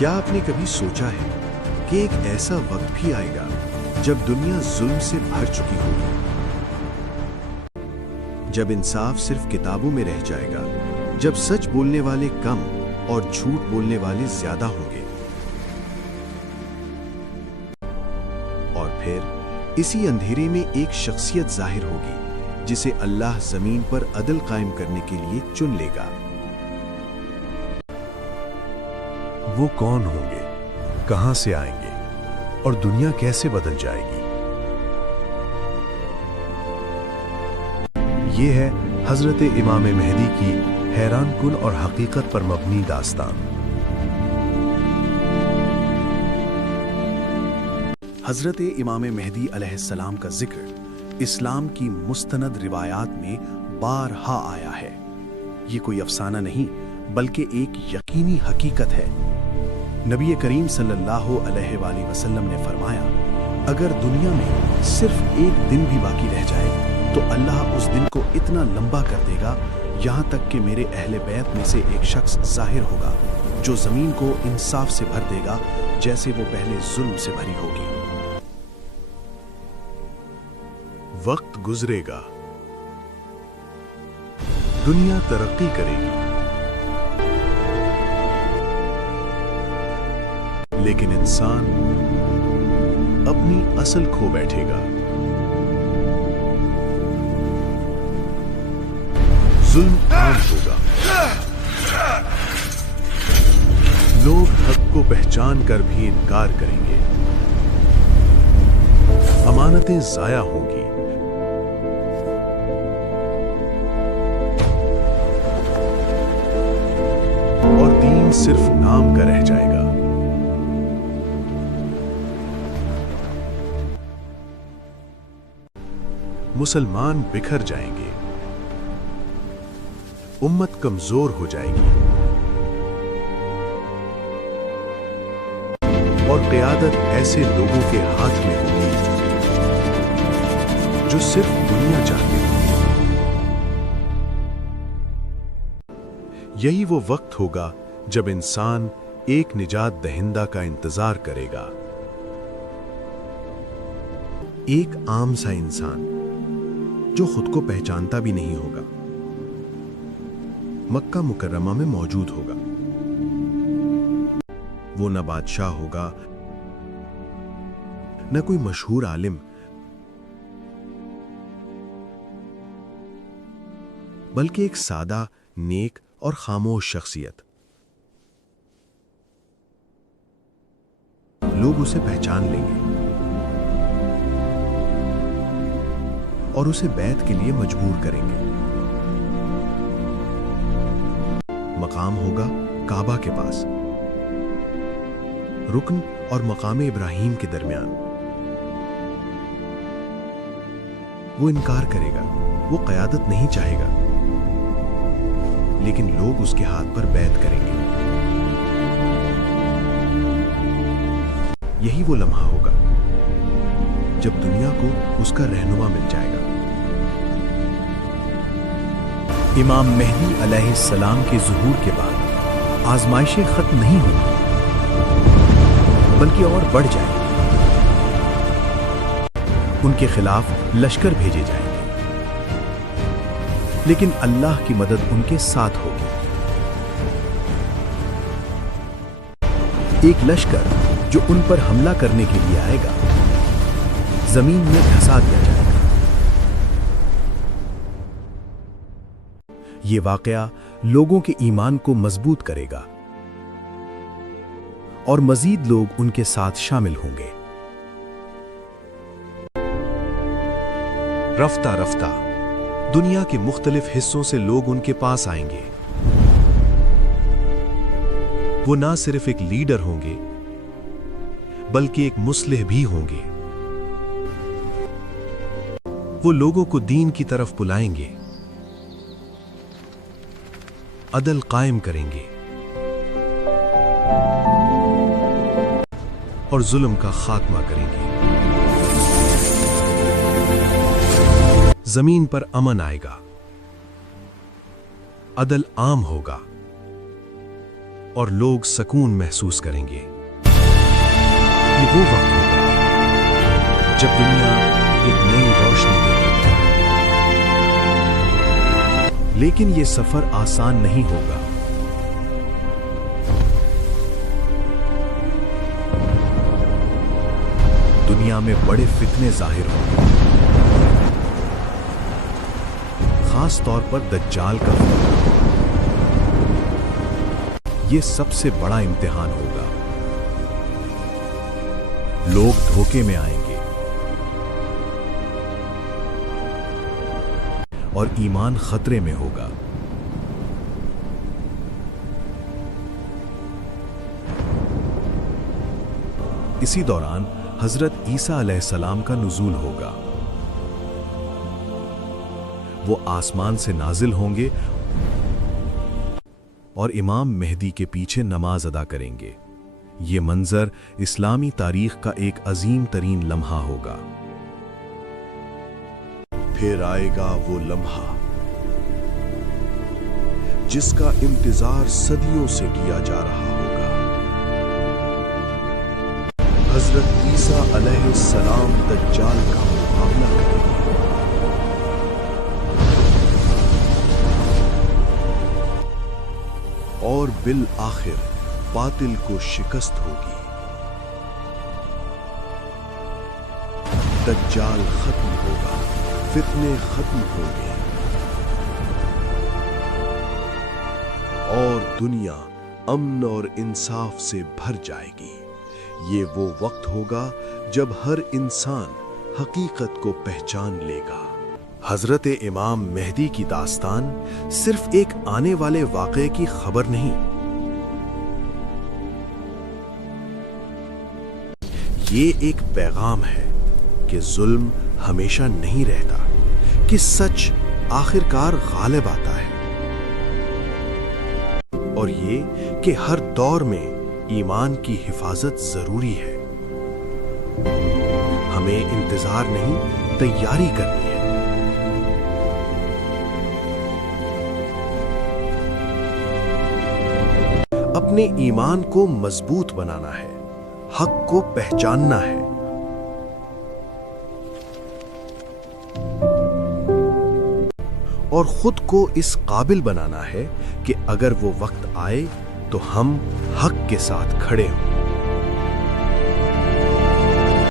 کیا آپ نے کبھی سوچا ہے کہ ایک ایسا وقت بھی آئے گا جب دنیا ظلم سے بھر چکی ہوگی، جب انصاف صرف کتابوں میں رہ جائے گا، جب سچ بولنے والے کم اور جھوٹ بولنے والے زیادہ ہوں گے؟ اور پھر اسی اندھیرے میں ایک شخصیت ظاہر ہوگی جسے اللہ زمین پر عدل قائم کرنے کے لیے چن لے گا۔ وہ کون ہوں گے، کہاں سے آئیں گے اور دنیا کیسے بدل جائے گی؟ یہ ہے حضرت امام مہدی کی حیران کن اور حقیقت پر مبنی داستان۔ حضرت امام مہدی علیہ السلام کا ذکر اسلام کی مستند روایات میں بارہا آیا ہے۔ یہ کوئی افسانہ نہیں بلکہ ایک یقینی حقیقت ہے۔ نبی کریم صلی اللہ علیہ وآلہ وسلم نے فرمایا، اگر دنیا میں صرف ایک دن بھی باقی رہ جائے تو اللہ اس دن کو اتنا لمبا کر دے گا یہاں تک کہ میرے اہل بیت میں سے ایک شخص ظاہر ہوگا جو زمین کو انصاف سے بھر دے گا جیسے وہ پہلے ظلم سے بھری ہوگی۔ وقت گزرے گا، دنیا ترقی کرے گی، لیکن انسان اپنی اصل کھو بیٹھے گا۔ ظلم عام ہوگا، لوگ حق کو پہچان کر بھی انکار کریں گے، امانتیں ضائع ہوں گی، اور دین صرف نام کا رہ جائے گا۔ مسلمان بکھر جائیں گے، امت کمزور ہو جائے گی، اور قیادت ایسے لوگوں کے ہاتھ میں ہوگی جو صرف دنیا چاہتے ہیں۔ یہی وہ وقت ہوگا جب انسان ایک نجات دہندہ کا انتظار کرے گا، ایک عام سا انسان جو خود کو پہچانتا بھی نہیں ہوگا، مکہ مکرمہ میں موجود ہوگا۔ وہ نہ بادشاہ ہوگا، نہ کوئی مشہور عالم، بلکہ ایک سادہ، نیک اور خاموش شخصیت۔ لوگ اسے پہچان لیں گے اور اسے بیعت کے لیے مجبور کریں گے۔ مقام ہوگا کعبہ کے پاس، رکن اور مقام ابراہیم کے درمیان۔ وہ انکار کرے گا، وہ قیادت نہیں چاہے گا، لیکن لوگ اس کے ہاتھ پر بیعت کریں گے۔ یہی وہ لمحہ ہوگا جب دنیا کو اس کا رہنما مل جائے گا۔ امام مہدی علیہ السلام کے ظہور کے بعد آزمائشیں ختم نہیں ہوں گی بلکہ اور بڑھ جائیں گی۔ ان کے خلاف لشکر بھیجے جائیں گے، لیکن اللہ کی مدد ان کے ساتھ ہوگی۔ ایک لشکر جو ان پر حملہ کرنے کے لیے آئے گا، زمین میں دھسا دیا جائے گا۔ یہ واقعہ لوگوں کے ایمان کو مضبوط کرے گا اور مزید لوگ ان کے ساتھ شامل ہوں گے۔ رفتہ رفتہ دنیا کے مختلف حصوں سے لوگ ان کے پاس آئیں گے۔ وہ نہ صرف ایک لیڈر ہوں گے بلکہ ایک مصلح بھی ہوں گے۔ وہ لوگوں کو دین کی طرف بلائیں گے، عدل قائم کریں گے اور ظلم کا خاتمہ کریں گے۔ زمین پر امن آئے گا، عدل عام ہوگا، اور لوگ سکون محسوس کریں گے۔ یہ وہ وقت ہوگا جب دنیا ایک نئی روشنی دیکھے گی۔ لیکن یہ سفر آسان نہیں ہوگا۔ دنیا میں بڑے فتنے ظاہر ہوں گے، خاص طور پر دجال کا فتنہ۔ یہ سب سے بڑا امتحان ہوگا۔ لوگ دھوکے میں آئیں گے اور ایمان خطرے میں ہوگا۔ اسی دوران حضرت عیسیٰ علیہ السلام کا نزول ہوگا۔ وہ آسمان سے نازل ہوں گے اور امام مہدی کے پیچھے نماز ادا کریں گے۔ یہ منظر اسلامی تاریخ کا ایک عظیم ترین لمحہ ہوگا۔ پھر آئے گا وہ لمحہ جس کا انتظار صدیوں سے کیا جا رہا ہوگا۔ حضرت عیسیٰ علیہ السلام دجال کا مقابلہ کریں گے۔ اور بالآخر باطل کو شکست ہوگی۔ دجال ختم ہوگا، فتنے ختم ہوں گے اور دنیا امن اور انصاف سے بھر جائے گی۔ یہ وہ وقت ہوگا جب ہر انسان حقیقت کو پہچان لے گا۔ حضرت امام مہدی کی داستان صرف ایک آنے والے واقعے کی خبر نہیں، یہ ایک پیغام ہے کہ ظلم ہمیشہ نہیں رہتا، کہ سچ آخرکار غالب آتا ہے، اور یہ کہ ہر دور میں ایمان کی حفاظت ضروری ہے۔ ہمیں انتظار نہیں، تیاری کرنی ہے۔ اپنے ایمان کو مضبوط بنانا ہے، حق کو پہچاننا ہے، اور خود کو اس قابل بنانا ہے کہ اگر وہ وقت آئے تو ہم حق کے ساتھ کھڑے ہوں۔